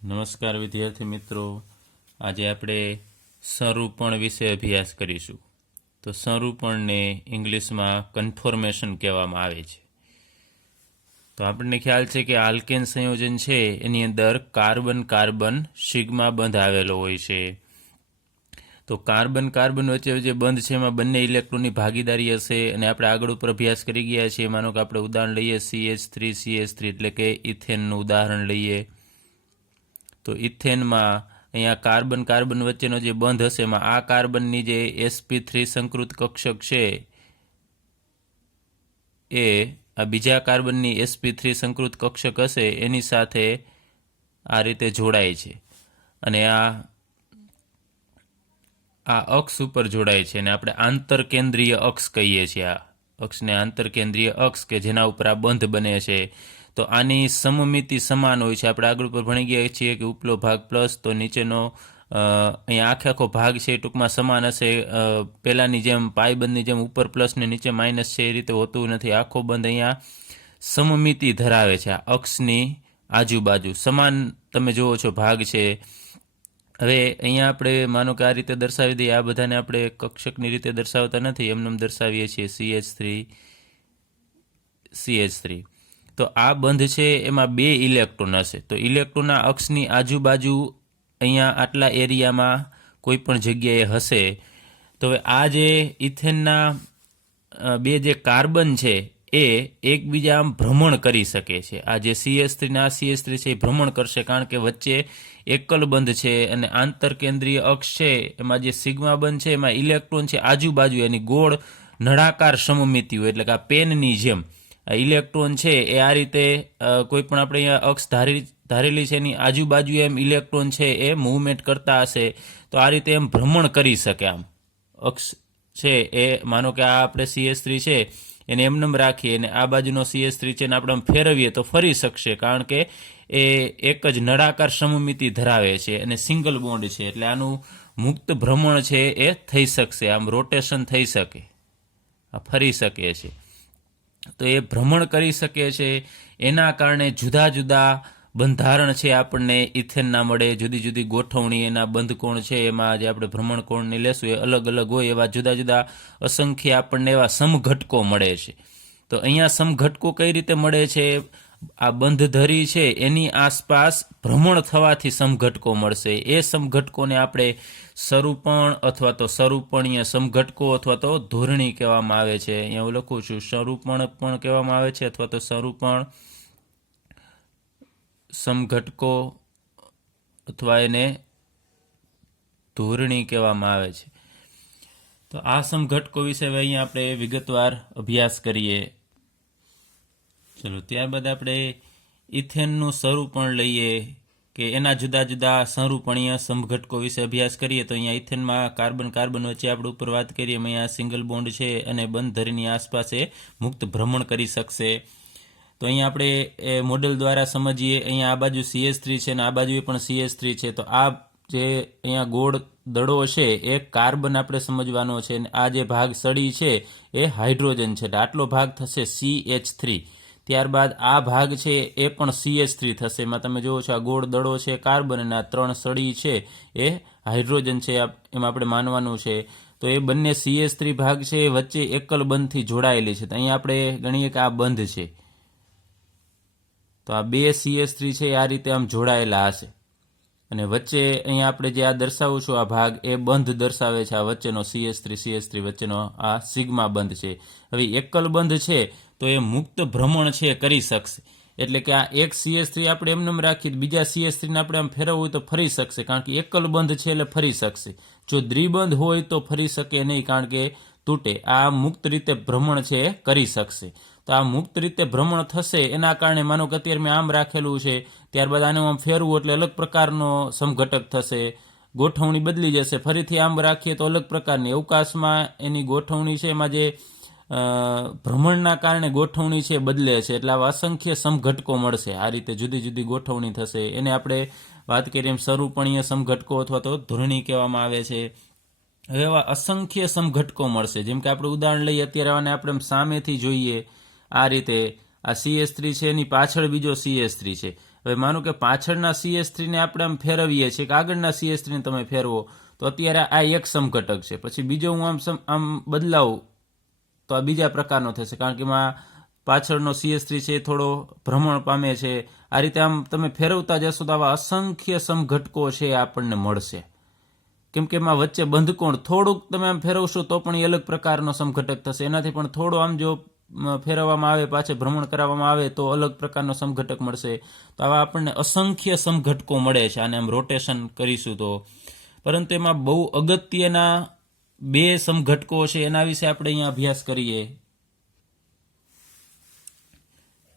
નમસ્કાર વિદ્યાર્થી મિત્રો, આજે આપણે સંરૂપણ વિશે અભ્યાસ કરીશું. તો સંરૂપણને ઇંગ્લિશમાં કન્ફોર્મેશન કહેવામાં આવે છે. તો આપણને ખ્યાલ છે કે આલ્કેન સંયોજન છે એની અંદર કાર્બન કાર્બન સિગ્મા બંધ આવેલો હોય છે. તો કાર્બન કાર્બન વચ્ચે જે બંધ છે એમાં બંને ઇલેક્ટ્રોનની ભાગીદારી હશે અને આપણે આગળ ઉપર અભ્યાસ કરી ગયા છીએ. માનો કે આપણે ઉદાહરણ લઈએ CH3 એટલે કે ઇથેનનું ઉદાહરણ લઈએ. તો ઇથેનમાં અહીંયા કાર્બન કાર્બન વચ્ચેનો જે બંધ હશે એમાં આ કાર્બનની જે sp3 સંકૃત કક્ષક છે એ આ બીજા કાર્બનની sp3 સંકૃત કક્ષક હશે એની સાથે આ રીતે જોડાય છે અને આ અક્ષ ઉપર જોડાય છે અને આપણે આંતરકેન્દ્રીય અક્ષ કહીએ છીએ. આ અક્ષને આંતરકેન્દ્રીય અક્ષ કે જેના ઉપર આ બંધ બને છે. તો આની સમમિતિ સમાન હોય છે. આપણે આગળ ઉપર ભણી ગયા છીએ કે ઉપલો ભાગ પ્લસ તો નીચેનો અહીંયા આખો ભાગ છે એ ટૂંકમાં સમાન હશે. પહેલાંની જેમ પાયબંધની જેમ ઉપર પ્લસ ને નીચે માઇનસ છે એ રીતે હોતું નથી. આખો બંધ અહીંયા સમમિતિ ધરાવે છે. આ અક્ષની આજુબાજુ સમાન તમે જુઓ છો ભાગ છે. હવે અહીંયા આપણે માનો કે આ રીતે દર્શાવી દઈએ. આ બધાને આપણે કક્ષકની રીતે દર્શાવતા નથી, એમને દર્શાવીએ છીએ CH3. તો આ બંધ છે એમાં 2 ઇલેક્ટ્રોન હશે. તો ઇલેક્ટ્રોનના અક્ષની આજુબાજુ અહીંયા આટલા એરિયામાં કોઈ પણ જગ્યાએ હશે. તો હવે આ જે ઇથેનના 2 જે કાર્બન છે એ એકબીજા ભ્રમણ કરી શકે છે. આ જે CH3 ને આ CH3 છે એ ભ્રમણ કરશે, કારણ કે વચ્ચે એકલ બંધ છે અને આંતરકેન્દ્રીય અક્ષ છે એમાં જે સિગ્મા બંધ છે એમાં ઇલેક્ટ્રોન છે આજુબાજુ એની ગોળ નળાકાર સમમિતિ હોય, એટલે કે આ પેનની જેમ ઇલેક્ટ્રોન છે એ આ રીતે કોઈ પણ આપણે અહીંયા અક્ષ ધારેલી છે એની આજુબાજુ એમ ઇલેક્ટ્રોન છે એ મૂવમેન્ટ કરતા હશે. તો આ રીતે એમ ભ્રમણ કરી શકે. આમ અક્ષ છે એ માનો કે આ આપણે CH3 છે એને એમનેમ રાખીએ અને આ બાજુનો CH3 છે ને આપણે ફેરવીએ તો ફરી શકશે, કારણ કે એ એક જ નળાકાર સમમિતિ ધરાવે છે અને સિંગલ બોન્ડ છે, એટલે આનું મુક્ત ભ્રમણ છે એ થઈ શકશે. આમ રોટેશન થઈ શકે, આ ફરી શકે છે. તો એ ભ્રમણ કરી શકે છે. એના કારણે જુદા જુદા બંધારણ છે આપણને ઇથેનના મળે. જુદી જુદી ગોઠવણી એના બંધ કોણ છે એમાં જે આપણે ભ્રમણ કોણની લેશું એ અલગ અલગ હોય. એવા જુદા જુદા અસંખ્ય આપણને એવા સમઘટકો મળે છે. તો અહીંયા સમઘટકો કઈ રીતે મળે છે? આ બંધ ધરી છે એની આસપાસ ભ્રમણ થવાથી સમઘટકો મળશે. એ સમઘટકોને આપણે સરૂપણ અથવા તો સરૂપણીય સમઘટકો અથવા તો ધોરણી કહેવામાં આવે છે. અહીંયા હું લખું છું, સરૂપણ પણ કહેવામાં આવે છે અથવા તો સરૂપણ સમઘટકો અથવા એને ધોરણી કહેવામાં આવે છે. તો આ સમઘટકો વિશે હવે અહીંયા આપણે વિગતવાર અભ્યાસ કરીએ. ચલો, ત્યારબાદ આપણે ઇથેનનું સરૂપણ લઈએ કે એના જુદા જુદા સંરૂપણીય સમઘટકો વિશે અભ્યાસ કરીએ. તો અહીંયા ઇથેનમાં કાર્બન કાર્બન વચ્ચે આપણે ઉપર વાત કરીએ, અહીંયા સિંગલ બોન્ડ છે અને બંધ ધરીની આસપાસ એ મુક્ત ભ્રમણ કરી શકશે. તો અહીંયા આપણે એ મોડેલ દ્વારા સમજીએ. અહીંયા આ બાજુ CH3 છે અને આ બાજુ પણ CH3 છે. તો આ જે અહીંયા ગોળ દડો છે એ કાર્બન આપણે સમજવાનો છે અને આ જે ભાગ સળી છે એ હાઇડ્રોજન છે. આટલો ભાગ થશે CH3. ત્યારબાદ આ ભાગ છે એ પણ CH3 થશે. એમાં તમે જુઓ છો આ ગોળ દડો છે કાર્બન અને આ 3 સળી છે એ હાઇડ્રોજન છે, એમાં આપણે માનવાનું છે. તો એ બંને CH3 ભાગ છે એ વચ્ચે એકલ બંધથી જોડાયેલી છે. તો અહીંયા આપણે ગણીએ કે આ બંધ છે. તો આ 2 CH3 છે આ રીતે આમ જોડાયેલા હશે અને વચ્ચે અહીંયા આપણે જે આ દર્શાવું છું આ ભાગ એ બંધ દર્શાવે છે. આ વચ્ચેનો CH3 વચ્ચેનો આ સિગ્મા બંધ છે. હવે એકલ બંધ છે તો એ મુક્ત ભ્રમણ છે કરી શકશે. એટલે કે આ એક CH3 આપણે એમને રાખીએ, બીજા CH3 ને આપણે આમ ફેરવવું હોય તો ફરી શકશે, કારણ કે એકલ બંધ છે એટલે ફરી શકશે. જો દ્વિબંધ હોય તો ફરી શકે નહીં, કારણ કે તૂટે. આ મુક્ત રીતે ભ્રમણ છે કરી શકશે. તો આ મુક્ત રીતે ભ્રમણ થશે એના કારણે માનો કે અત્યારે મેં આમ રાખેલું છે, ત્યારબાદ આને આમ ફેરવું એટલે અલગ પ્રકારનો સમઘટક થશે, ગોઠવણી બદલી જશે. ફરીથી આમ રાખીએ તો અલગ પ્રકારની અવકાશમાં એની ગોઠવણી છે, એમાં જે ભ્રમણના કારણે ગોઠવણી છે બદલે છે. એટલે આવા અસંખ્ય સમઘટકો મળશે. આ રીતે જુદી જુદી ગોઠવણી થશે. એને આપણે વાત કરીએ એમ સરૂપણીય સમઘટકો અથવા તો ધોરણી કહેવામાં આવે છે. હવે એવા અસંખ્ય સમઘટકો મળશે. જેમ કે આપણે ઉદાહરણ લઈએ, અત્યારે આને આપણે સામેથી જોઈએ આ રીતે આ CH3 છે એની પાછળ બીજો CH3 છે હવે માનો કે પાછળના CH3 ને આપણે આમ ફેરવીએ છીએ કે આગળના CH3 ને તમે ફેરવો, તો અત્યારે આ એક સમઘટક છે, પછી બીજો હું આમ બદલાવું તો આ બીજા પ્રકારનો થશે, કારણ કે એમાં પાછળનો CH3 છે એ થોડો ભ્રમણ પામે છે. આ રીતે આમ તમે ફેરવતા જશો તો આવા અસંખ્ય સમઘટકો છે એ આપણને મળશે, કેમ કે એમાં વચ્ચે બંધકોણ થોડુંક તમે આમ ફેરવશો તો પણ એ અલગ પ્રકારનો સમઘટક થશે, એનાથી પણ થોડો આમ જો ફેરવવામાં આવે, પાછળ ભ્રમણ કરાવવામાં આવે તો અલગ પ્રકારનો સમઘટક મળશે. તો આવા આપણને અસંખ્ય સમઘટકો મળે છે આને આમ રોટેશન કરીશું તો. પરંતુ એમાં બહુ અગત્યના બે સમઘટકો છે, એના વિશે આપણે અહીંયા અભ્યાસ કરીએ.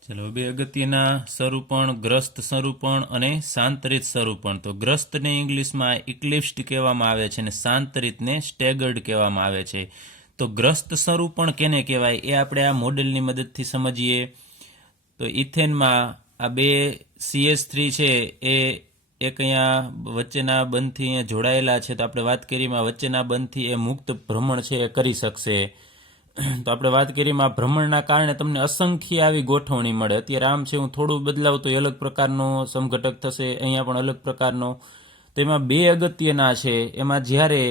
ચલો, બે અગત્યના સ્વરૂપણ, ગ્રસ્ત સ્વરૂપણ અને સાંતરિત સ્વરૂપણ. તો ગ્રસ્તને ઇંગ્લિશમાં ઇક્લિપ્સ્ડ કહેવામાં આવે છે અને સાંતરિતને સ્ટેગર્ડ કહેવામાં આવે છે. તો ગ્રસ્ત સ્વરૂપણ કેને કહેવાય એ આપણે આ મોડેલની મદદથી સમજીએ. તો ઇથેનમાં આ બે CH3 છે એ એક અહીંયા વચ્ચેના બંધથી અહીંયા જોડાયેલા છે. તો આપણે વાત કરીએ વચ્ચેના બંધથી એ મુક્ત ભ્રમણ છે એ કરી શકશે. તો આપણે વાત કરીએ આ ભ્રમણના કારણે તમને અસંખ્ય આવી ગોઠવણી મળે. અત્યારે આમ છે, હું થોડું બદલાવું તો એ અલગ પ્રકારનો સમઘટક થશે, અહીંયા પણ અલગ પ્રકારનો. તો એમાં બે અગત્યના છે, એમાં જ્યારે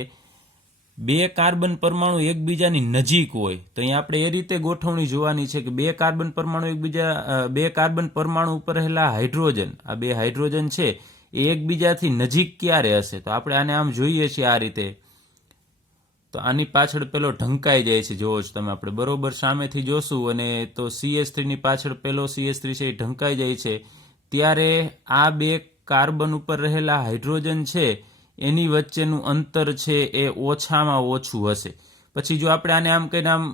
બે કાર્બન પરમાણુ એકબીજાની નજીક હોય તો અહીંયા આપણે એ રીતે ગોઠવણી જોવાની છે કે બે કાર્બન પરમાણુ ઉપર રહેલા હાઇડ્રોજન, આ બે હાઇડ્રોજન છે એ એકબીજાથી નજીક ક્યારે હશે. તો આપણે આને આમ જોઈએ છીએ આ રીતે. તો આની પાછળ પેલો ઢંકાઈ જાય છે, જોવો છો તમે, આપણે બરોબર સામેથી જોશું અને તો CH3 ની પાછળ પેલો CH3 છે એ ઢંકાઈ જાય છે, ત્યારે આ બે કાર્બન ઉપર રહેલા હાઇડ્રોજન છે એની વચ્ચેનું અંતર છે એ ઓછામાં ઓછું હશે. પછી જો આપણે આને આમ કહીને આમ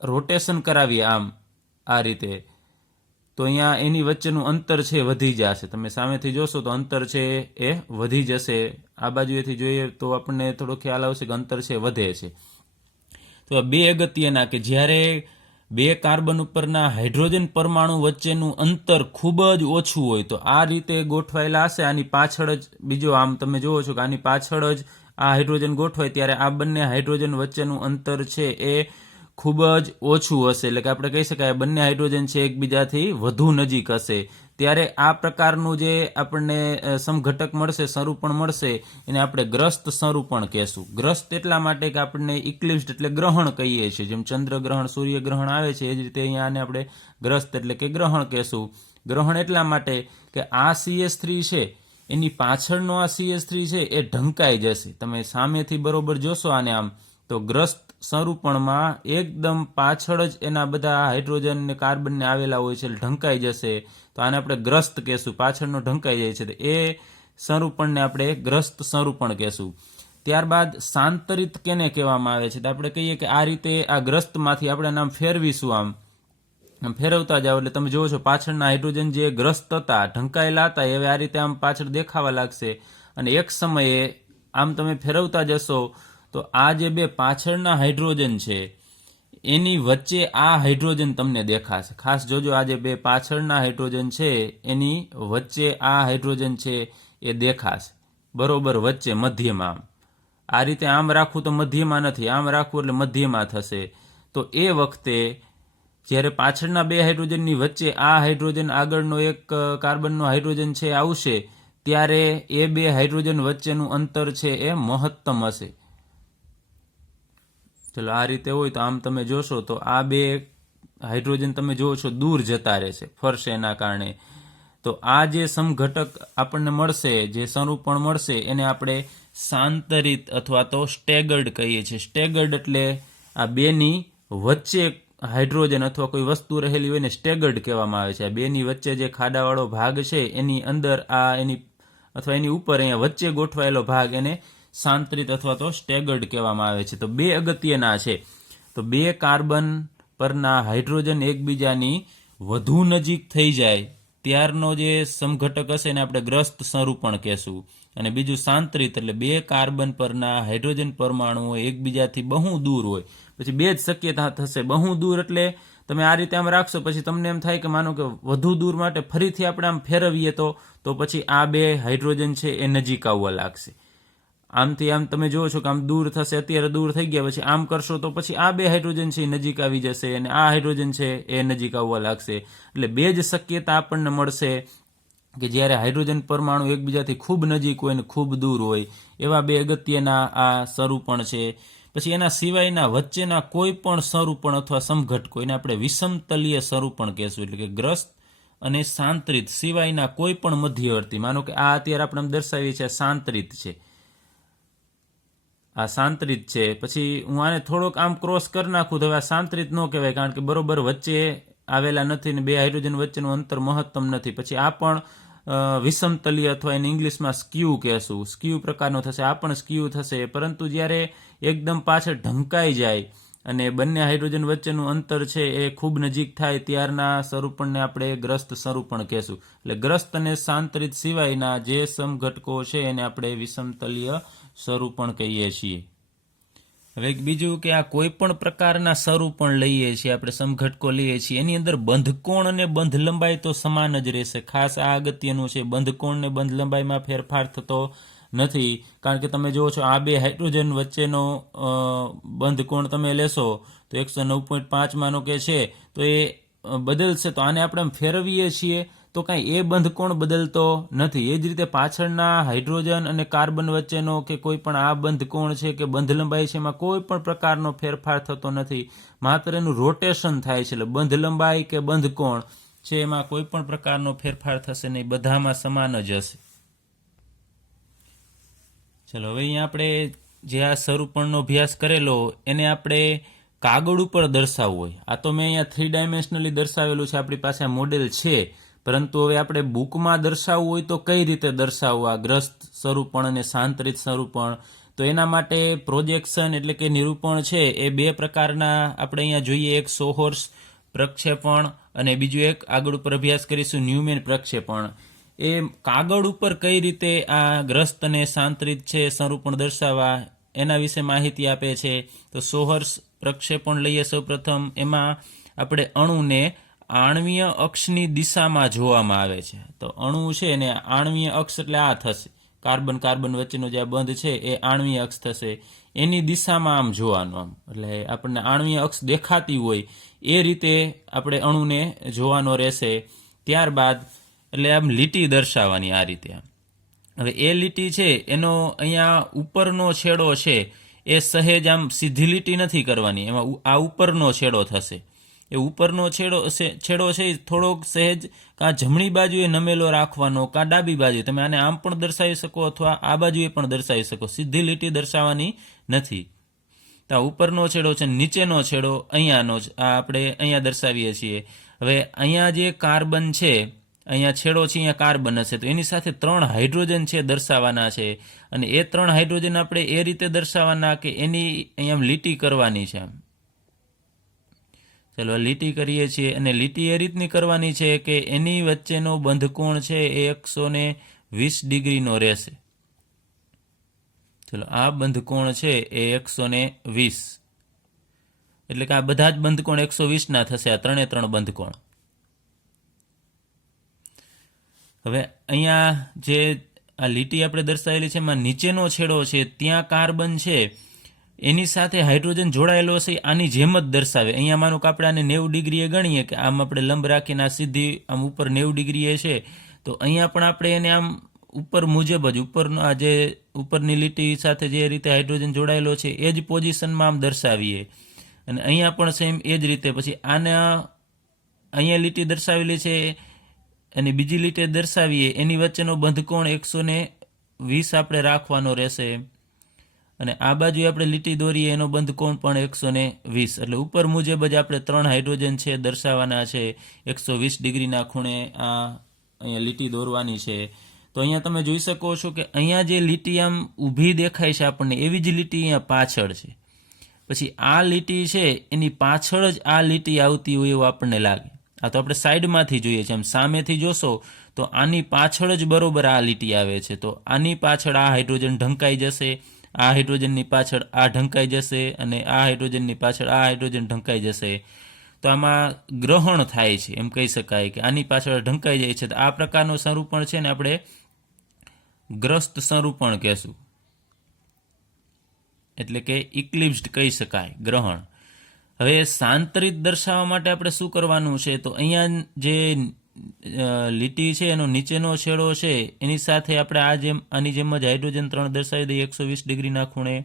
રોટેશન કરાવીએ આમ આ રીતે, તો અહીંયા એની વચ્ચેનું અંતર છે વધી જશે. તમે સામેથી જોશો તો અંતર છે એ વધી જશે. આ બાજુએથી જોઈએ તો આપણને થોડો ખ્યાલ આવશે કે અંતર છે વધે છે. તો બે અગત્યના કે જ્યારે બે કાર્બન ઉપરના હાઇડ્રોજન પરમાણુ વચ્ચેનું અંતર ખૂબ જ ઓછું હોય તો આ રીતે ગોઠવાયેલા હશે. આની પાછળ જ બીજો આમ તમે જુઓ છો કે આની પાછળ જ આ હાઇડ્રોજન ગોઠવાય ત્યારે આ બંને હાઇડ્રોજન વચ્ચેનું અંતર છે એ ખૂબ જ ઓછું હશે. એટલે કે આપણે કહી શકાય બંને હાઇડ્રોજન છે એકબીજાથી વધુ નજીક હશે. ત્યારે આ પ્રકારનું જે આપણને સમઘટક મળશે, સ્વરૂપણ મળશે, એને આપણે ગ્રસ્ત સ્વરૂપણ કહેશું. ગ્રસ્ત એટલા માટે કે આપણને ઇક્લિપ્સ્ડ એટલે ગ્રહણ કહીએ છીએ, જેમ ચંદ્રગ્રહણ, સૂર્યગ્રહણ આવે છે એ જ રીતે અહીંયા આને આપણે ગ્રસ્ત એટલે કે ગ્રહણ કહેશું. ગ્રહણ એટલા માટે કે આ CH3 છે એની પાછળનો આ CH3 છે એ ઢંકાઈ જશે. તમે સામેથી બરોબર જોશો આને આમ તો ગ્રસ્ત સ્વરૂપણમાં એકદમ પાછળ જ એના બધા હાઇડ્રોજન ને કાર્બન ને આવેલા હોય છે, ઢંકાઈ જશે. તો આને આપણે ગ્રસ્ત કહેશું, પાછળનો ઢંકાઈ જાય છે, તો એ સ્વરૂપણને આપણે ગ્રસ્ત સ્વરૂપણ કહેશું. ત્યારબાદ સાંતરિત કેને કહેવામાં આવે છે? તો આપણે કહીએ કે આ રીતે આ ગ્રસ્તમાંથી આપણે નામ ફેરવીશું, આમ ફેરવતા જાઓ એટલે તમે જોવો છો પાછળના હાઇડ્રોજન જે ગ્રસ્ત હતા, ઢંકાયેલા હતા, હવે આ રીતે આમ પાછળ દેખાવા લાગશે. અને એક સમયે આમ તમે ફેરવતા જશો તો આ જે બે પાછળના હાઇડ્રોજન છે એની વચ્ચે આ હાઇડ્રોજન તમને દેખાશે. ખાસ જોજો, આ જે બે પાછળના હાઇડ્રોજન છે એની વચ્ચે આ હાઇડ્રોજન છે એ દેખાશે, બરોબર વચ્ચે મધ્યમાં. આ રીતે આમ રાખવું તો મધ્યમાં નથી, આમ રાખવું એટલે મધ્યમાં થશે. તો એ વખતે જ્યારે પાછળના બે હાઇડ્રોજનની વચ્ચે આ હાઇડ્રોજન આગળનો એક કાર્બનનો હાઇડ્રોજન છે આવશે ત્યારે એ બે હાઇડ્રોજન વચ્ચેનું અંતર છે એ મહત્તમ હશે. ચલો, આ રીતે હોય તો આમ તમે જોશો તો આ બે હાઇડ્રોજન તમે જોવો છો દૂર જતા રહેશે, ફરશે એના કારણે. તો આ જે સમઘટક આપણને મળશે, જે સ્વરૂપણ મળશે, એને આપણે સાંતરિત અથવા તો સ્ટેગર્ડ કહીએ છીએ. સ્ટેગર્ડ એટલે આ બેની વચ્ચે હાઇડ્રોજન અથવા કોઈ વસ્તુ રહેલી હોય ને સ્ટેગર્ડ કહેવામાં આવે છે. આ બેની વચ્ચે જે ખાડાવાળો ભાગ છે એની અંદર આ એની અથવા એની ઉપર અહીંયા વચ્ચે ગોઠવાયેલો ભાગ એને સાંતરિત અથવા તો સ્ટેગર્ડ કહેવામાં આવે છે. તો બે અગત્યના છે. તો બે કાર્બન પરના હાઇડ્રોજન એકબીજાની વધુ નજીક થઈ જાય ત્યારનો જે સમઘટક હશે એને આપણે ગ્રસ્ત સ્વરૂપણ કહેશું. અને બીજું સાંતરિત એટલે બે કાર્બન પરના હાઇડ્રોજન પરમાણુઓ એકબીજાથી બહુ દૂર હોય. પછી બે જ શક્યતા થશે. બહુ દૂર એટલે તમે આ રીતે આમ રાખશો પછી તમને એમ થાય કે માનો કે વધુ દૂર માટે ફરીથી આપણે આમ ફેરવીએ તો પછી આ બે હાઇડ્રોજન છે એ નજીક આવવા લાગશે. આમથી આમ તમે જુઓ છો કે આમ દૂર થશે, અત્યારે દૂર થઈ ગયા, પછી આમ કરશો તો પછી આ બે હાઇડ્રોજન છે એ નજીક આવી જશે અને આ હાઇડ્રોજન છે એ નજીક આવવા લાગશે. એટલે બે જ શક્યતા આપણને મળશે કે જ્યારે હાઇડ્રોજન પરમાણુ એકબીજાથી ખૂબ નજીક હોય અને ખૂબ દૂર હોય એવા બે અગત્યના આ સ્વરૂપણ છે. પછી એના સિવાયના વચ્ચેના કોઈ પણ સ્વરૂપણ અથવા સમઘટકો એને આપણે વિષમતલીય સ્વરૂપણ કહેશું. એટલે કે ગ્રસ્ત અને સાંત્રિત સિવાયના કોઈ પણ મધ્યવર્તી, માનો કે આ અત્યારે આપણે દર્શાવીએ છીએ સાંત્રિત છે, આ સાંત્રિત છે, પછી હું આને થોડોક આમ ક્રોસ કરી નાખું તો હવે આ સાંત્રિત ન કહેવાય, કારણ કે બરોબર વચ્ચે આવેલા નથી ને બે હાઇડ્રોજન વચ્ચેનું અંતર મહત્તમ નથી. પછી આ પણ વિષમતલીય અથવા એને ઇંગ્લિશમાં સ્ક્યુ કહેશું, સ્ક્યુ પ્રકારનો થશે, આ પણ સ્ક્યુ થશે. પરંતુ જ્યારે એકદમ પાછળ ઢંકાઈ જાય અને બંને હાઇડ્રોજન વચ્ચેનું અંતર છે એ ખૂબ નજીક થાય ત્યારના સ્વરૂપણને આપણે ગ્રસ્ત સ્વરૂપણ કહેશું. એટલે ગ્રસ્ત અને સાંત્રિત સિવાયના જે સમઘટકો છે એને આપણે વિષમતલીય સ્વરૂપણ કહીએ છીએ. હવે બીજું કે આ કોઈ પણ પ્રકારના સ્વરૂપણ લઈએ છીએ, આપણે સમઘટકો લઈએ છીએ, એની અંદર બંધકોણ અને બંધ લંબાઈ તો સમાન જ રહેશે. ખાસ આ અગત્યનું છે, બંધકોણ ને બંધ લંબાઈમાં ફેરફાર થતો નથી. કારણ કે તમે જુઓ છો આ બે હાઇડ્રોજન વચ્ચેનો બંધકોણ તમે લેશો તો 109.5 માનો કે છે તો એ બદલશે, તો આને આપણે ફેરવીએ છીએ તો કાંઈ એ બંધકોણ બદલતો નથી. એ જ રીતે પાછળના હાઇડ્રોજન અને કાર્બન વચ્ચેનો કે કોઈ પણ આ બંધકોણ છે કે બંધ લંબાઈ છે એમાં કોઈ પણ પ્રકારનો ફેરફાર થતો નથી, માત્ર એનું રોટેશન થાય છે. એટલે બંધ લંબાઈ કે બંધકોણ છે એમાં કોઈ પણ પ્રકારનો ફેરફાર થશે નહીં, બધામાં સમાન જ હશે. ચલો હવે અહીંયા આપણે જે આ સ્વરૂપણનો અભ્યાસ કરેલો એને આપણે કાગળ ઉપર દર્શાવવું હોય, આ તો મેં અહીંયા 3 ડાયમેન્શનલી દર્શાવેલું છે, આપણી પાસે આ મોડેલ છે, પરંતુ હવે આપણે બુકમાં દર્શાવવું હોય તો કઈ રીતે દર્શાવવું આ ગ્રસ્ત સ્વરૂપણ અને સાંત્રિત સ્વરૂપણ? તો એના માટે પ્રોજેક્શન એટલે કે નિરૂપણ છે એ બે પ્રકારના આપણે અહીંયા જોઈએ, એક સોહોર્સ પ્રક્ષેપણ અને બીજું એક આગળ ઉપર અભ્યાસ કરીશું ન્યુમેન પ્રક્ષેપણ. એ કાગળ ઉપર કઈ રીતે આ ગ્રસ્ત અને સાંત્રિત છે સ્વરૂપણ દર્શાવવા એના વિશે માહિતી આપે છે. તો સોહર્સ પ્રક્ષેપણ લઈએ સૌપ્રથમ, એમાં આપણે અણુને આણ્વીય અક્ષની દિશામાં જોવામાં આવે છે. તો અણુ છે ને આણ્વીય અક્ષ એટલે આ થશે, કાર્બન કાર્બન વચ્ચેનો જે બંધ છે એ આણ્વીય અક્ષ થશે, એની દિશામાં આમ જોવાનું, આમ એટલે આપણને આણ્વીય અક્ષ દેખાતી હોય એ રીતે આપણે અણુને જોવાનો રહેશે. ત્યારબાદ એટલે આમ લીટી દર્શાવવાની આ રીતે. હવે એ લીટી છે એનો અહીંયા ઉપરનો છેડો છે એ સહેજ આમ સીધી લીટી નથી કરવાની, એમાં આ ઉપરનો છેડો થશે. એ ઉપરનો છેડો છે થોડોક સહેજ કાં જમણી બાજુએ નમેલો રાખવાનો કાં ડાબી બાજુ, તમે આને આમ પણ દર્શાવી શકો અથવા આ બાજુએ પણ દર્શાવી શકો, સીધી લીટી દર્શાવવાની નથી. તો ઉપરનો છેડો છે, નીચેનો છેડો અહીંયાનો જ આ આપણે અહીંયા દર્શાવીએ છીએ. હવે અહીંયા જે કાર્બન છે, અહીંયા છેડો છે, અહીંયા કાર્બન હશે, તો એની સાથે 3 હાઇડ્રોજન છે દર્શાવવાના છે, અને એ 3 હાઇડ્રોજન આપણે એ રીતે દર્શાવવાના કે એની અહીંયા લીટી કરવાની છે. ચલો લીટી કરીએ છીએ, અને લીટી એ રીતની કરવાની છે કે એની વચ્ચેનો બંધકોણ છે એ 120 ડિગ્રીનો રહેશે. ચલો આ બંધકોણ છે એ 120, એટલે કે આ બધા જ બંધકોણ 120 થશે, આ 3 બંધકોણ. હવે અહીંયા જે આ લીટી આપણે દર્શાવેલી છે એમાં નીચેનો છેડો છે ત્યાં કાર્બન છે એની સાથે હાઇડ્રોજન જોડાયેલો હશે, આની જેમ જ દર્શાવે. અહીંયા માનો કે આપણે આને 90 ડિગ્રીએ ગણીએ કે આમ આપણે લંબ રાખીને આ સીધી આમ ઉપર 90 ડિગ્રીએ છે, તો અહીંયા પણ આપણે એને આમ ઉપર મુજબ જ ઉપરનો આ જે ઉપરની લીટી સાથે જે રીતે હાઇડ્રોજન જોડાયેલો છે એ જ પોઝિશનમાં આમ દર્શાવીએ, અને અહીંયા પણ સેમ એ જ રીતે. પછી આને અહીંયા લીટી દર્શાવેલી છે અને બીજી લીટી દર્શાવીએ, એની વચ્ચેનો બંધકોણ 120 આપણે રાખવાનો રહેશે, અને આ બાજુ આપણે લીટી દોરીએ એનો બંધકોણ પણ 120. એટલે ઉપર મુજબ જ આપણે 3 હાઇડ્રોજન છે દર્શાવવાના છે, 120 ડિગ્રીના ખૂણે આ અહીંયા લીટી દોરવાની છે. તો અહીંયા તમે જોઈ શકો છો કે અહીંયા જે લીટી આમ ઊભી દેખાય છે આપણને, એવી જ લીટી અહીંયા પાછળ છે. પછી આ લીટી છે એની પાછળ જ આ લીટી આવતી હોય એવું આપણને લાગે. આ તો આપણે સાઈડમાંથી જોઈએ છીએ, આમ સામેથી જોશો તો આની પાછળ જ બરોબર આ લીટી આવે છે. તો આની પાછળ આ હાઇડ્રોજન ઢંકાઈ જશે, આ હાઇડ્રોજનની પાછળ આ ઢંકાઈ જશે, અને આ હાઇડ્રોજનની પાછળ આ હાઇડ્રોજન ઢંકાઈ જશે. તો આમાં ગ્રહણ થાય છે, એમ કહી શકાય કે આની પાછળ ઢંકાઈ જાય છે. તો આ પ્રકારનું સંરૂપણ છે ને આપણે ગ્રસ્ત સંરૂપણ કહેશું, એટલે કે ઇક્લિપ્સ્ડ કહી શકાય, ગ્રહણ. હવે સાંત્રિત દર્શાવવા માટે આપણે શું કરવાનું છે? તો અહીંયા જે લીટી છે એનો નીચેનો છેડો છે એની સાથે આપણે આની જેમ જ હાઇડ્રોજન 3 દર્શાવી દઈએ 120 ડિગ્રીના ખૂણે,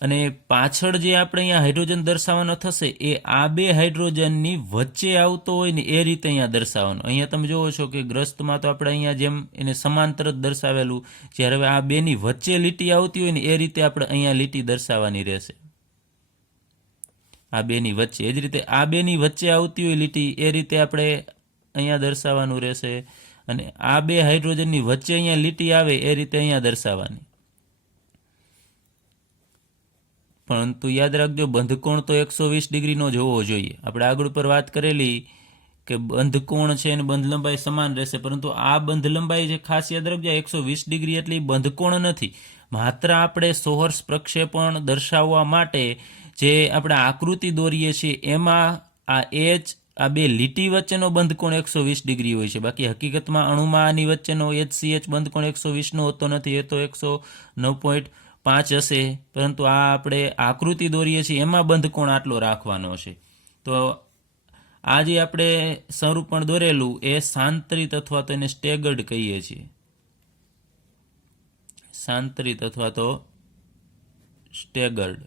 અને પાછળ જે આપણે અહીંયા હાઇડ્રોજન દર્શાવવાનો થશે એ આ બે હાઇડ્રોજનની વચ્ચે આવતો હોય ને એ રીતે અહીંયા દર્શાવવાનો. અહીંયા તમે જુઓ છો કે ગ્રસ્તમાં તો આપણે અહીંયા જેમ એને સમાંતર જ દર્શાવેલું, જ્યારે હવે આ બેની વચ્ચે લીટી આવતી હોય ને એ રીતે આપણે અહીંયા લીટી દર્શાવવાની રહેશે. આ બેની વચ્ચે, એ જ રીતે આ બેની વચ્ચે આવતી હોય લીટી એ રીતે આપણે અહીંયા દર્શાવવાનું રહેશે, અને આ બે હાઇડ્રોજનની વચ્ચે અહીંયા લીટી આવે એ રીતે અહીંયા દર્શાવવાની. પરંતુ યાદ રાખજો, બંધકોણ તો 120 ડિગ્રીનો જ હોવો જોઈએ. આપણે આગળ પર વાત કરેલી કે બંધકોણ છે અને બંધ લંબાઈ સમાન રહેશે, પરંતુ આ બંધ લંબાઈ જે ખાસ યાદ રાખજો 120 ડિગ્રી એટલી બંધકોણ નથી. માત્ર આપણે સોહર્સ પ્રક્ષેપણ દર્શાવવા માટે જે આપણે આકૃતિ દોરીએ છીએ એમાં આ એચ, આ બે લીટી વચ્ચેનો બંધકોણ 120 ડિગ્રી હોય છે. બાકી હકીકતમાં અણુમાં આની વચ્ચેનો HCH બંધકોણ 120 નો હોતો નથી, એ તો 109.5 હશે, પરંતુ આ આપણે આકૃતિ દોરીએ છીએ એમાં બંધકોણ આટલો રાખવાનો છે. તો આ જે આપણે સંરૂપણ દોરેલું એ સાંતરિત અથવા તો એને સ્ટેગર્ડ કહીએ છીએ, સાંતરિત અથવા તો સ્ટેગર્ડ.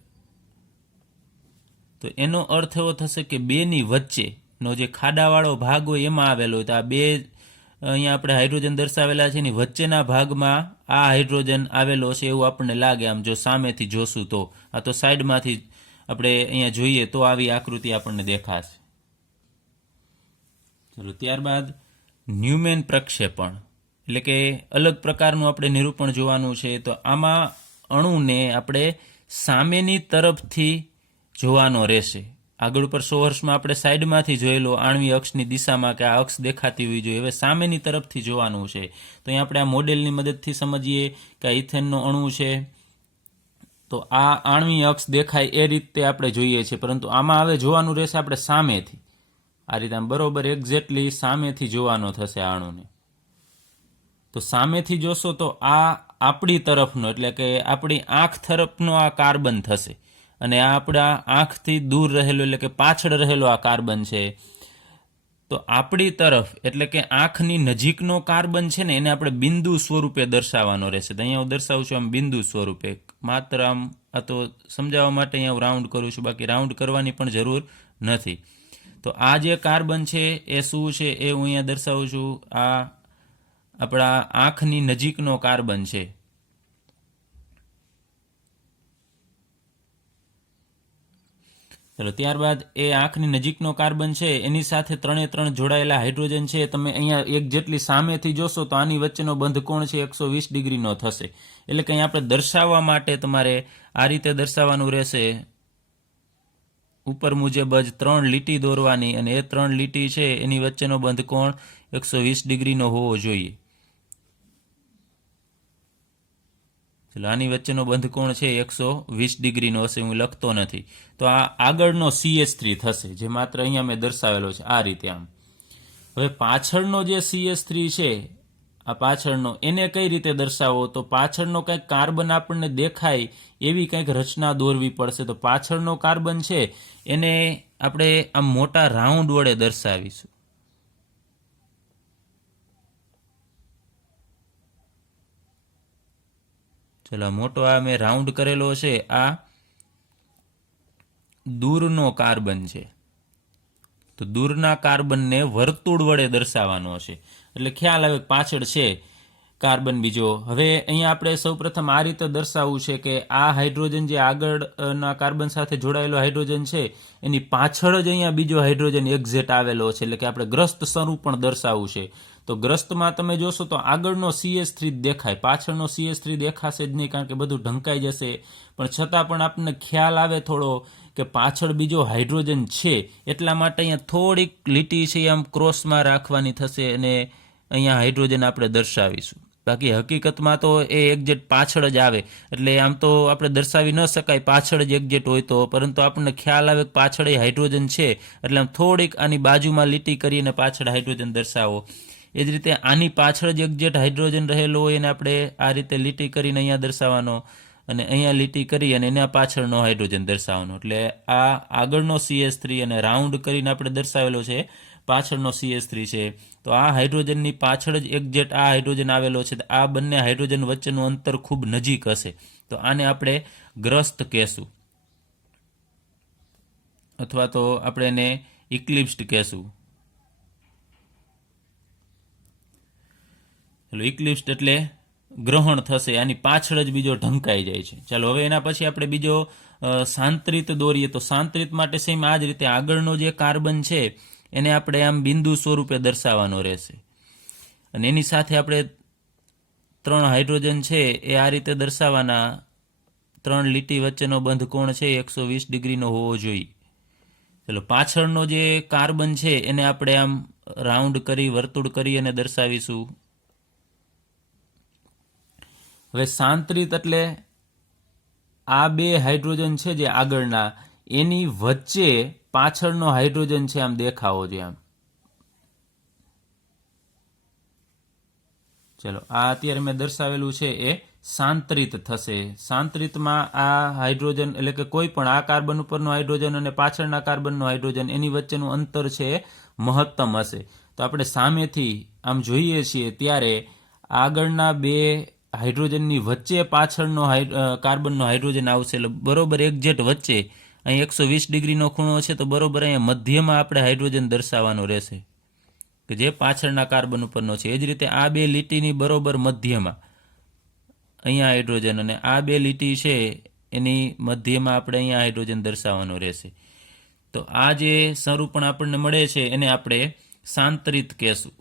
તો એનો અર્થ એવો થશે કે બેની વચ્ચેનો જે ખાડાવાળો ભાગ હોય એમાં આવેલો હોય. તો આ બે અહીંયા આપણે હાઇડ્રોજન દર્શાવેલા છે એની વચ્ચેના ભાગમાં આ હાઇડ્રોજન આવેલો છે એવું આપણને લાગે આમ જો સામેથી જોશું તો. આ તો સાઈડમાંથી આપણે અહીંયા જોઈએ તો આવી આકૃતિ આપણને દેખાશે. ચલો, ત્યારબાદ ન્યુમેન પ્રક્ષેપણ, એટલે કે અલગ પ્રકારનું આપણે નિરૂપણ જોવાનું છે. તો આમાં અણુને આપણે સામેની તરફથી જોવાનો રહેશે. આગળ ઉપર સોહર્સમાં આપણે સાઈડમાંથી જોયેલો આણ્વીય અક્ષની દિશામાં કે આ અક્ષ દેખાતી હોવી જોઈએ, હવે સામેની તરફથી જોવાનું છે. તો અહીંયા આપણે આ મોડેલની મદદથી સમજીએ કે આ ઇથેનનો અણુ છે, તો આ આણ્વીય અક્ષ દેખાય એ રીતે આપણે જોઈએ છીએ, પરંતુ આમાં હવે જોવાનું રહેશે આપણે સામેથી. આ રીતે આમ બરોબર એક્ઝેક્ટલી સામેથી જોવાનો થશે આ અણુને. તો સામેથી જોશો તો આ આપણી તરફનો, એટલે કે આપણી આંખ તરફનો આ કાર્બન થશે, અને આ આપણા આંખથી દૂર રહેલો એટલે કે પાછળ રહેલો આ કાર્બન છે. તો આપણી તરફ એટલે કે આંખની નજીકનો કાર્બન છે ને એને આપણે બિંદુ સ્વરૂપે દર્શાવવાનો રહેશે. તો અહીંયા હું દર્શાવું છું આમ બિંદુ સ્વરૂપે, માત્ર આમ આ તો સમજાવવા માટે અહીંયા હું રાઉન્ડ કરું છું, બાકી રાઉન્ડ કરવાની પણ જરૂર નથી. તો આ જે કાર્બન છે એ શું છે એ હું અહીંયા દર્શાવું છું. આ આપણા આંખની નજીકનો કાર્બન છે. ચલો, ત્યારબાદ એ આંખની નજીકનો કાર્બન છે એની સાથે 3 જોડાયેલા હાઇડ્રોજન છે. તમે અહીંયા એક જેટલી સામેથી જોશો તો આની વચ્ચેનો બંધકોણ છે 120 ડિગ્રીનો થશે. એટલે કે અહીંયા આપણે દર્શાવવા માટે તમારે આ રીતે દર્શાવવાનું રહેશે. ઉપર મુજબ જ 3 લીટી દોરવાની, અને એ 3 લીટી છે એની વચ્ચેનો બંધકોણ 120 ડિગ્રીનો હોવો જોઈએ. ચલો, આની વચ્ચેનો બંધકોણ છે 120 ડિગ્રીનો હશે, હું લખતો નથી. તો આ આગળનો CH3 થશે, જે માત્ર અહીંયા મેં દર્શાવેલો છે આ રીતે આમ. હવે પાછળનો જે CH3 છે, આ પાછળનો, એને કઈ રીતે દર્શાવો? તો પાછળનો કંઈક કાર્બન આપણને દેખાય એવી કંઈક રચના દોરવી પડશે. તો પાછળનો કાર્બન છે એને આપણે આમ મોટા રાઉન્ડ વડે દર્શાવીશું. ચલો, મોટો આ મેં રાઉન્ડ કરેલો છે, આ દૂરનો કાર્બન છે. તો દૂરના કાર્બનને વર્તુળ વડે દર્શાવવાનો છે, એટલે ખ્યાલ આવે પાછળ છે કાર્બન બીજો. હવે અહીંયા આપણે સૌપ્રથમ આ રીતે દર્શાવવું છે કે આ હાઇડ્રોજન જે આગળના કાર્બન સાથે જોડાયેલો હાઇડ્રોજન છે એની પાછળ જ અહીંયા બીજો હાઇડ્રોજન એક્ઝેટ આવેલો છે, એટલે કે આપણે ગ્રસ્ત સ્વરૂપણ દર્શાવવું છે. તો ગ્રસ્તમાં તમે જોશો તો આગળનો CH3 દેખાય, પાછળનો CH3 દેખાશે જ નહીં, કારણ કે બધું ઢંકાઈ જશે. પણ છતાં પણ આપણને ખ્યાલ આવે થોડો કે પાછળ બીજો હાઇડ્રોજન છે, એટલા માટે અહીંયા થોડીક લીટી છે આમ ક્રોસમાં રાખવાની થશે, અને અહીંયા હાઇડ્રોજન આપણે દર્શાવીશું. બાકી હકીકતમાં તો એ એક્ઝેક્ટ પાછળ જ આવે, એટલે આમ તો આપણે દર્શાવી ન શકાય પાછળ જ એક્ઝેક્ટ હોય તો, પરંતુ આપણને ખ્યાલ આવે કે પાછળ એ હાઇડ્રોજન છે, એટલે આમ થોડીક આની બાજુમાં લીટી કરીને પાછળ હાઇડ્રોજન દર્શાવો. એ જ રીતે આની પાછળ જ એક્ઝેક્ટ હાઇડ્રોજન રહેલો હોય એને આપણે આ રીતે લીટી કરીને અહીંયા દર્શાવવાનો, અને અહીંયા લીટી કરી અને એના પાછળનો હાઇડ્રોજન દર્શાવવાનો. એટલે આ આગળનો CH3 અને રાઉન્ડ કરીને આપણે દર્શાવેલો છે પાછળનો CH3 છે. તો આ હાઇડ્રોજનની પાછળ જ એક્ઝેક્ટ આ હાઇડ્રોજન આવેલો છે. આ બંને હાઇડ્રોજન વચ્ચેનું અંતર ખૂબ નજીક હશે, તો આને આપણે ગ્રસ્ત કહેશું, અથવા તો આપણે એને ઇક્લિપ્સ્ડ કહેશું. ચલો, ઇક્લિપ્સ્ડ એટલે ગ્રહણ થશે, આની પાછળ જ બીજો ઢંકાઈ જાય છે. ચાલો, હવે એના પછી આપણે બીજો સાંત્રિત દોરીએ. તો સાંત્રિત માટે સેમ આ જ રીતે આગળનો જે કાર્બન છે એને આપણે આમ બિંદુ સ્વરૂપે દર્શાવવાનો રહેશે, અને એની સાથે આપણે 3 હાઇડ્રોજન છે એ આ રીતે દર્શાવવાના. 3 લીટી વચ્ચેનો બંધ કોણ છે 120 ડિગ્રીનો હોવો જોઈએ. ચલો, પાછળનો જે કાર્બન છે એને આપણે આમ રાઉન્ડ કરી, વર્તુળ કરી અને દર્શાવીશું. હવે સાંત્રિત એટલે આ 2 હાઇડ્રોજન છે જે આગળના, એની વચ્ચે પાછળનો હાઇડ્રોજન છે આમ દેખાવો જોઈએ આમ. ચલો, આ અત્યારે મેં દર્શાવેલું છે એ સાંત્રિત થશે. સાંત્રિતમાં આ હાઇડ્રોજન એટલે કે કોઈ પણ આ કાર્બન ઉપરનો હાઇડ્રોજન અને પાછળના કાર્બનનો હાઇડ્રોજન એની વચ્ચેનું અંતર છે મહત્તમ હશે. તો આપણે સામેથી આમ જોઈએ છીએ ત્યારે આગળના 2 હાઇડ્રોજનની વચ્ચે પાછળનો કાર્બનનો હાઇડ્રોજન આવશે, એટલે બરોબર એક્ઝેક્ટ વચ્ચે. અહીં 120 ડિગ્રીનો ખૂણો છે, તો બરોબર અહીંયા મધ્યમાં આપણે હાઇડ્રોજન દર્શાવવાનો રહેશે કે જે પાછળના કાર્બન ઉપરનો છે. એ જ રીતે આ 2 લીટીની બરોબર મધ્યમાં અહીંયા હાઇડ્રોજન, અને આ 2 લીટી છે એની મધ્યમાં આપણે અહીંયા હાઇડ્રોજન દર્શાવવાનો રહેશે. તો આ જે સ્વરૂપણ આપણને મળે છે એને આપણે સાંત્રિત કહેશું,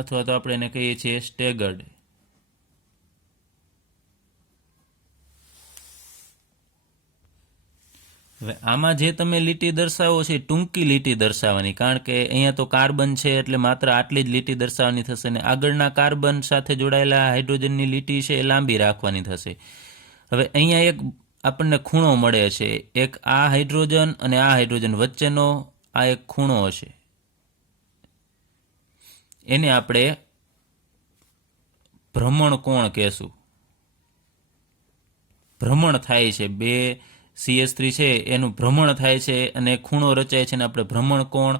અથવા તો આપણે એને કહીએ છીએ સ્ટેગર્ડ. હવે આમાં જે તમે લીટી દર્શાવો છે ટૂંકી લીટી દર્શાવવાની, કારણ કે અહીંયા તો કાર્બન છે એટલે માત્ર આટલી જ લીટી દર્શાવવાની થશે, અને આગળના કાર્બન સાથે જોડાયેલા હાઇડ્રોજનની લીટી છે એ લાંબી રાખવાની થશે. હવે અહીંયા એક આપણને ખૂણો મળે છે, એક આ હાઇડ્રોજન અને આ હાઇડ્રોજન વચ્ચેનો આ એક ખૂણો હશે, એને આપણે ભ્રમણ કોણ કહેશું. ભ્રમણ થાય છે, 2 CH3 છે એનું ભ્રમણ થાય છે અને ખૂણો રચાય છે, ને આપણે ભ્રમણ કોણ,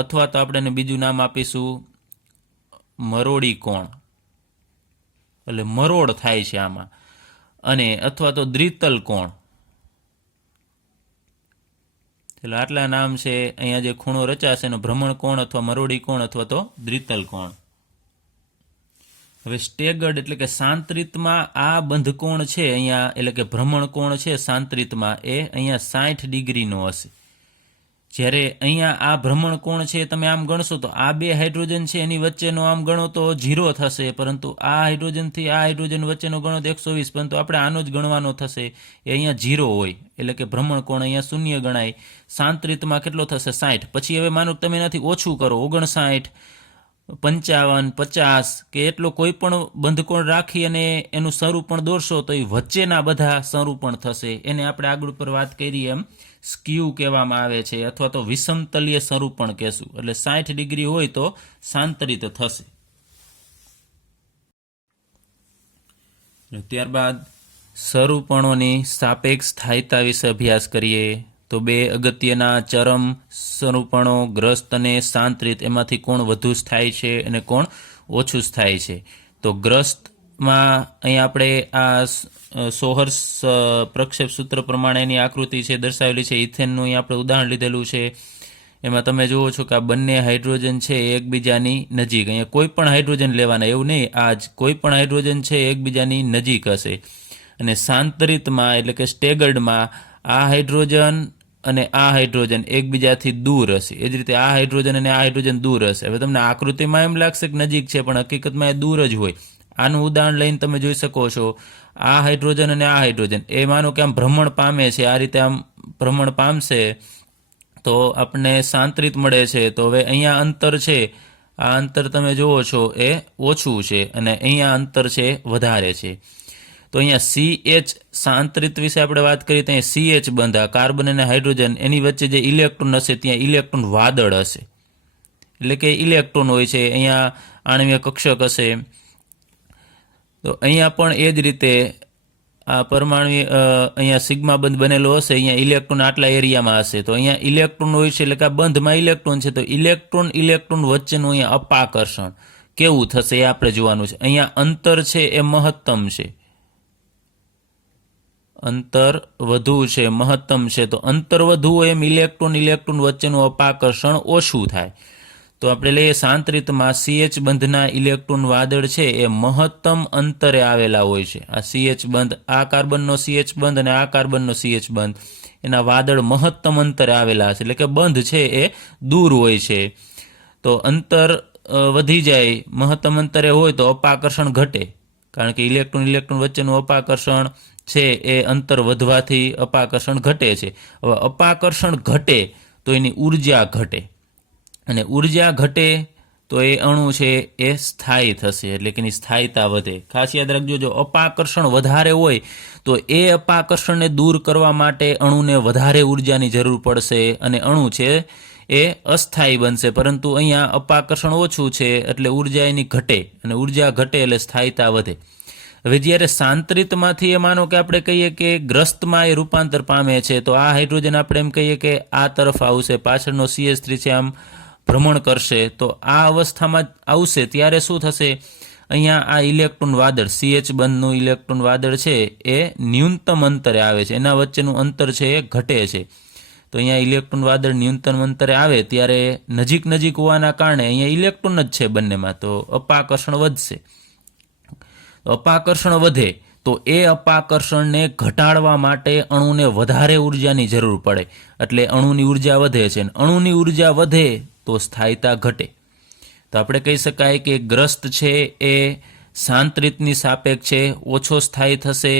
અથવા તો આપણે એને બીજું નામ આપીશું મરોડી કોણ, એટલે મરોડ થાય છે આમાં, અને અથવા તો દ્વિતલ કોણ. એટલે આટલા નામ છે. અહીંયા જે ખૂણો રચાશે એનો ભ્રમણ કોણ અથવા મરોડી કોણ અથવા તો દ્વિતલ કોણ. હવે સ્ટેગર્ડ એટલે કે સાંત્રિતમાં આ બંધકોણ છે અહીંયા, એટલે કે ભ્રમણ કોણ છે સાંત્રિતમાં એ અહીંયા 60 ડિગ્રીનો હશે. જ્યારે અહીંયા આ ભ્રમણ કોણ છે તમે આમ ગણશો તો આ 2 હાઇડ્રોજન છે એની વચ્ચેનો આમ ગણો તો 0 થશે, પરંતુ આ હાઇડ્રોજનથી આ હાઇડ્રોજન વચ્ચેનો ગણો તો 120, પરંતુ આપણે આનો જ ગણવાનો થશે, એ અહીંયા 0 હોય, એટલે કે ભ્રમણ કોણ અહીંયા શૂન્ય ગણાય. સાંત્રિતમાં કેટલો થશે 60. પછી હવે માનો તમે એનાથી ઓછું કરો, 59, 55, 50 કે એટલો કોઈ પણ બંધકોણ રાખી અને એનું સ્વરૂપણ દોરશો તો એ વચ્ચેના બધા સ્વરૂપણ થશે. એને આપણે આગળ ઉપર વાત કરી એમ સ્ક્યુ કહેવામાં આવે છે, અથવા તો વિષમતલીય સ્વરૂપણ કહેશું. એટલે 60 ડિગ્રી હોય તો સાંતરિત થશે. ત્યારબાદ સ્વરૂપણોની સાપેક્ષ સ્થાયીતા વિશે અભ્યાસ કરીએ. તો 2 અગત્યના ચરમ સ્વરૂપણો ગ્રસ્ત અને સાંત્રિત, એમાંથી કોણ વધુ સ્થાયી છે અને કોણ ઓછું સ્થાયી છે. તો ગ્રસ્તમાં અહીં આપણે આ સોહર્સ પ્રક્ષેપ સૂત્ર પ્રમાણે એની આકૃતિ છે દર્શાવેલી છે. ઇથેનનું અહીં આપણે ઉદાહરણ લીધેલું છે. એમાં તમે જુઓ છો કે આ બંને હાઇડ્રોજન છે એકબીજાની નજીક, અહીંયા કોઈ પણ હાઇડ્રોજન લેવાના એવું નહીં, આ જ કોઈ પણ હાઇડ્રોજન છે એકબીજાની નજીક હશે. અને સાંતરિતમાં એટલે કે સ્ટેગર્ડમાં આ હાઇડ્રોજન અને આ હાઇડ્રોજન એકબીજાથી દૂર હશે. એ જ રીતે આ હાઇડ્રોજન અને આ હાઇડ્રોજન દૂર હશે. હવે તમને આકૃતિમાં એમ લાગશે કે નજીક છે, પણ હકીકતમાં એ દૂર જ હોય. આનું ઉદાહરણ લઈને તમે જોઈ શકો છો, આ હાઇડ્રોજન અને આ હાઇડ્રોજન એ માનો કે આમ ભ્રમણ પામે છે, આ રીતે આમ ભ્રમણ પામશે તો આપણને સાંત્રિત મળે છે. તો હવે અહીંયા અંતર છે, આ અંતર તમે જુઓ છો એ ઓછું છે, અને અહીંયા અંતર છે વધારે છે. તો અહીંયા CH સાંત્રિત વિશે આપણે વાત કરીએ તો અહીંયા CH બંધ, કાર્બન અને હાઇડ્રોજન એની વચ્ચે જે ઇલેક્ટ્રોન હશે ત્યાં ઇલેક્ટ્રોન વાદળ હશે, એટલે કે ઇલેક્ટ્રોન હોય છે. અહીંયા આણ્વીય કક્ષક હશે. તો અહીંયા પણ એ જ રીતે આ પરમાણુ અહીંયા સિગ્મા બંધ બનેલો હશે, અહીંયા ઇલેક્ટ્રોન આટલા એરિયામાં હશે, તો અહીંયા ઇલેક્ટ્રોન હોય છે એટલે કે આ બંધમાં ઇલેક્ટ્રોન છે, તો ઇલેક્ટ્રોન વચ્ચેનું અહીંયા અપાકર્ષણ કેવું થશે એ આપણે જોવાનું છે. અહીંયા અંતર છે એ મહત્તમ છે, અંતર વધુ છે, મહત્તમ છે, તો અંતર વધુ હોય એમ ઇલેક્ટ્રોન વચ્ચેનું અપાકર્ષણ ઓછું થાય. તો આપણે લઈએ શાંત રીતમાં CH બંધના ઇલેક્ટ્રોન વાદળ છે એ મહત્તમ અંતરે આવેલા હોય છે. આ CH બંધ, આ કાર્બનનો CH બંધ અને આ કાર્બનનો CH બંધ, એના વાદળ મહત્તમ અંતરે આવેલા છે, એટલે કે બંધ છે એ દૂર હોય છે. તો અંતર વધી જાય, મહત્તમ અંતરે હોય તો અપાકર્ષણ ઘટે, કારણ કે ઇલેક્ટ્રોન વચ્ચેનું અપાકર્ષણ છે એ અંતર વધવાથી અપાકર્ષણ ઘટે છે. હવે અપાકર્ષણ ઘટે તો એની ઉર્જા ઘટે, અને ઉર્જા ઘટે તો એ અણુ છે એ સ્થાયી થશે, એટલે કે એની સ્થાયીતા વધે. ખાસ યાદ રાખજો, જો અપાકર્ષણ વધારે હોય તો એ અપાકર્ષણને દૂર કરવા માટે અણુને વધારે ઉર્જાની જરૂર પડશે અને અણુ છે એ અસ્થાયી બનશે. પરંતુ અહીંયા અપાકર્ષણ ઓછું છે એટલે ઉર્જા એની ઘટે, અને ઉર્જા ઘટે એટલે સ્થાયીતા વધે. હવે જ્યારે શાંતરિતમાંથી એ માનો કે આપણે કહીએ કે ગ્રસ્તમાં એ રૂપાંતર પામે છે, તો આ હાઇડ્રોજન આપણે એમ કહીએ કે આ તરફ આવશે, પાછળનો CH3 છે આમ ભ્રમણ કરશે, તો આ અવસ્થામાં આવશે ત્યારે શું થશે, અહીંયા આ ઇલેક્ટ્રોન વાદળ, CH બંધનું ઇલેક્ટ્રોન વાદળ છે એ ન્યૂનતમ અંતરે આવે છે, એના વચ્ચેનું અંતર છે એ ઘટે છે. તો અહીંયા ઇલેક્ટ્રોન વાદળ ન્યૂનતમ અંતરે આવે ત્યારે નજીક હોવાના કારણે અહીંયા ઇલેક્ટ્રોન જ છે બંનેમાં, તો અપાકર્ષણ વધશે. અપાકર્ષણ વધે તો એ અપાકર્ષણને ઘટાડવા માટે અણુને વધારે ઉર્જાની જરૂર પડે, એટલે અણુની ઉર્જા વધે છે, અને અણુની ઉર્જા વધે તો સ્થાયીતા ઘટે. તો આપણે કહી શકાય કે ગ્રસ્ત છે એ શાંતરિતની સાપેક્ષે ઓછો સ્થાયી થશે,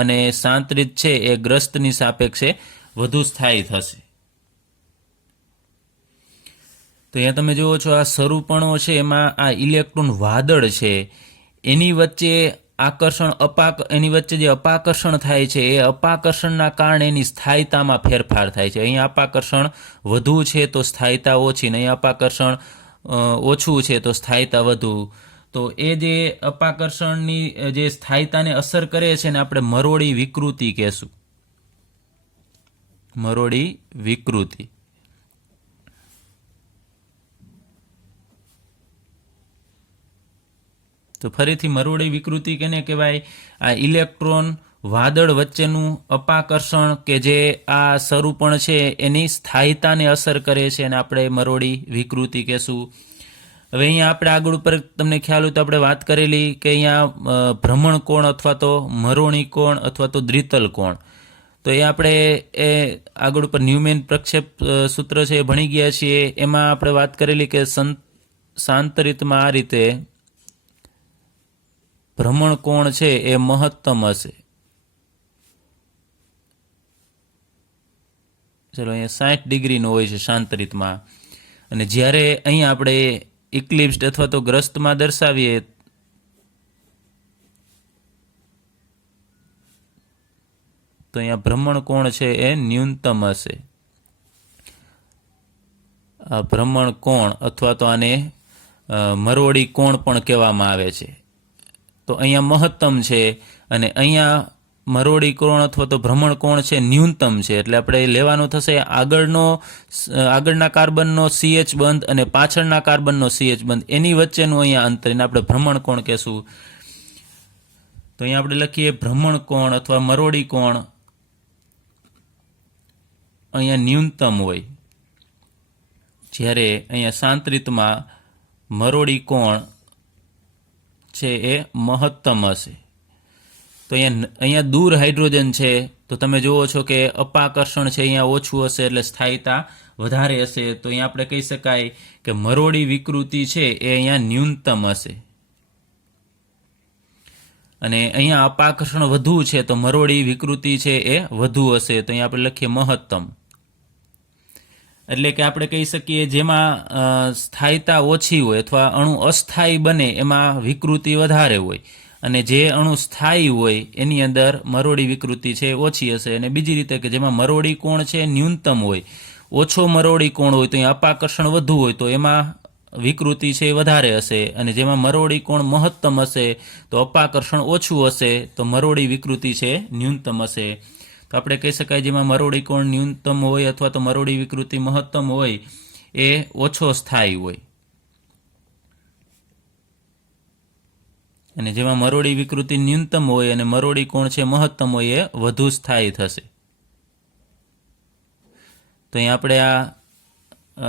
અને શાંતરિત છે એ ગ્રસ્તની સાપેક્ષે વધુ સ્થાયી થશે. તો અહીંયા તમે જુઓ છો આ સ્વરૂપણો છે એમાં આ ઇલેક્ટ્રોન વાદળ છે એની વચ્ચે એની વચ્ચે જે અપાકર્ષણ થાય છે એ અપાકર્ષણના કારણે એની સ્થાયીતામાં ફેરફાર થાય છે. અહીંયા અપાકર્ષણ વધુ છે તો સ્થાયીતા ઓછી, ને અહીંયા અપાકર્ષણ ઓછું છે તો સ્થાયીતા વધુ. તો એ જે અપાકર્ષણની જે સ્થાયીતાને અસર કરે છે ને આપણે મરોડી વિકૃતિ કહેશું, મરોડી વિકૃતિ. તો ફરીથી મરોડી વિકૃતિ કેને કહેવાય, આ ઇલેક્ટ્રોન વાદળ વચ્ચેનું અપાકર્ષણ કે જે આ સ્વરૂપણ છે એની સ્થાયીતાને અસર કરે છે, અને આપણે મરોડી વિકૃતિ કહેશું. હવે અહીંયા આપણે આગળ ઉપર તમને ખ્યાલ હોય તો આપણે વાત કરેલી કે અહીંયા ભ્રમણ કોણ અથવા તો મરોણી કોણ અથવા તો દ્વિતલ કોણ, તો એ આપણે એ આગળ ઉપર ન્યુમેન પ્રક્ષેપ સૂત્ર છે એ ભણી ગયા છીએ. એમાં આપણે વાત કરેલી કે શાંતરિતમાં આ રીતે ભ્રમણ કોણ છે એ મહત્તમ હશે. ચલો અહીંયા 60 ડિગ્રીનો હોય છે શાંતરિતમાં, અને જ્યારે અહીંયા આપણે ઇક્લિપ્સ્ડ અથવા તો ગ્રસ્તમાં દર્શાવીએ તો અહીંયા ભ્રમણ કોણ છે એ ન્યૂનતમ હશે. આ ભ્રમણ કોણ અથવા તો આને મરોડી કોણ પણ કહેવામાં આવે છે. તો અહીંયા મહત્તમ છે અને અહીંયા મરોડી કોણ અથવા તો ભ્રમણ કોણ છે ન્યૂનતમ છે, એટલે આપણે લેવાનું થશે આગળના કાર્બનનો CH બંધ અને પાછળના કાર્બનનો CH બંધ એની વચ્ચેનું અહીંયા અંતર, એને આપણે ભ્રમણ કોણ કહેશું. તો અહીંયા આપણે લખીએ ભ્રમણ કોણ અથવા મરોડી કોણ અહીંયા ન્યૂનતમ હોય, જ્યારે અહીંયા શાંતરિતમાં મરોડી કોણ છે એ મહત્તમ હશે. તો અહીંયા દૂર હાઇડ્રોજન છે તો તમે જુઓ છો કે અપાકર્ષણ છે અહીંયા ઓછું હશે એટલે સ્થાયીતા વધારે હશે. તો અહીંયા આપણે કહી શકાય કે મરોડી વિકૃતિ છે એ અહીંયા ન્યૂનતમ હશે, અને અહીંયા અપાકર્ષણ વધુ છે તો મરોડી વિકૃતિ છે એ વધુ હશે. તો અહીંયા આપણે લખીએ મહત્તમ, એટલે કે આપણે કહી શકીએ જેમાં સ્થાયીતા ઓછી હોય અથવા અણુ અસ્થાયી બને એમાં વિકૃતિ વધારે હોય, અને જે અણુ સ્થાયી હોય એની અંદર મરોડી વિકૃતિ છે ઓછી હશે. અને બીજી રીતે કે જેમાં મરોડી કોણ છે ન્યૂનતમ હોય, ઓછો મરોડી કોણ હોય તો અહીંયા અપાકર્ષણ વધુ હોય તો એમાં વિકૃતિ છે એ વધારે હશે, અને જેમાં મરોડી કોણ મહત્તમ હશે તો અપાકર્ષણ ઓછું હશે, તો મરોડી વિકૃતિ છે ન્યૂનતમ હશે. તો આપણે કહી શકાય જેમાં મરોડી કોણ ન્યૂનતમ હોય અથવા તો મરોડી વિકૃતિ મહત્તમ હોય એ ઓછો સ્થાયી હોય, અને જેમાં મરોડી વિકૃતિ ન્યૂનતમ હોય અને મરોડી કોણ છે મહત્તમ હોય એ વધુ સ્થાયી થશે. તો અહીં આપણે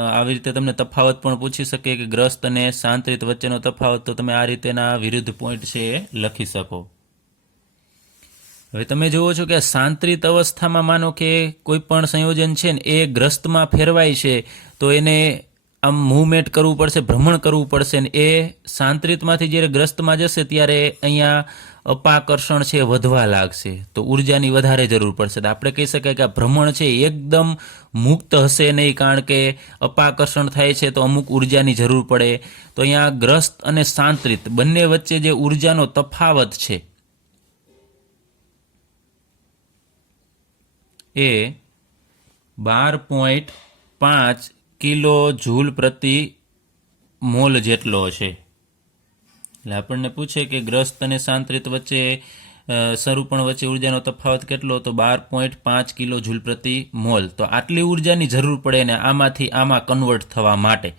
આવી રીતે તમને તફાવત પણ પૂછી શકીએ કે ગ્રસ્ત અને સાંત્રિત વચ્ચેનો તફાવત, તો તમે આ રીતેના વિરુદ્ધ પોઈન્ટ છે એ લખી શકો. હવે તમે જુઓ છો કે સાંત્રિત અવસ્થામાં માનો કે કોઈ પણ સંયોજન છે ને એ ગ્રસ્તમાં ફેરવાય છે તો એને આમ મૂવમેન્ટ કરવું પડશે, ભ્રમણ કરવું પડશે, ને એ સાંત્રિતમાંથી જ્યારે ગ્રસ્તમાં જશે ત્યારે અહીંયા અપાકર્ષણ છે વધવા લાગશે, તો ઉર્જાની વધારે જરૂર પડશે. તો આપણે કહી શકાય કે આ ભ્રમણ છે એકદમ મુક્ત હશે નહીં, કારણ કે અપાકર્ષણ થાય છે તો અમુક ઉર્જાની જરૂર પડે. તો અહીંયા ગ્રસ્ત અને સાંત્રિત બંને વચ્ચે જે ઉર્જાનો તફાવત છે એ 12.5 કિલો જૂલ પ્રતિ મોલ જેટલો છે. એટલે આપણને પૂછે કે ગ્રસ્ત અને સાંત્રિત વચ્ચે સરૂપણ વચ્ચે ઉર્જાનો તફાવત કેટલો, તો 12.5 કિલો જૂલ પ્રતિ મોલ. તો આટલી ઉર્જાની જરૂર પડે ને આમાંથી આમાં કન્વર્ટ થવા માટે.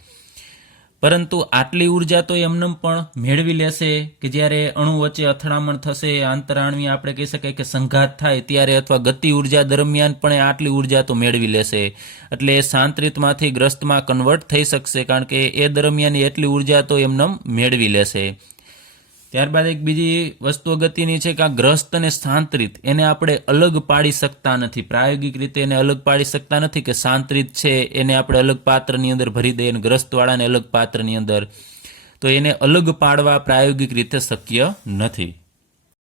પરંતુ આટલી ઉર્જા તો એમને પણ મેળવી લેશે કે જ્યારે અણુ વચ્ચે અથડામણ થશે, આંતરાણવીય આપણે કહી શકાય કે સંઘાત થાય ત્યારે, અથવા ગતિ ઉર્જા દરમિયાન પણ આટલી ઉર્જા તો મેળવી લેશે. એટલે સાંત્રિતમાંથી ગ્રસ્તમાં કન્વર્ટ થઈ શકશે, કારણ કે એ દરમિયાન એટલી ઉર્જા તો એમને મેળવી લેશે. ત્યારબાદ એક બીજી વસ્તુ અગત્યની છે કે આ ગ્રસ્ત અને સાંત્રિત એને આપણે અલગ પાડી શકતા નથી, પ્રાયોગિક રીતે એને અલગ પાડી શકતા નથી કે સાંત્રિત છે એને આપણે અલગ પાત્રની અંદર ભરી દઈએ અને ગ્રસ્તવાળાને અલગ પાત્રની અંદર. તો એને અલગ પાડવા પ્રાયોગિક રીતે શક્ય નથી.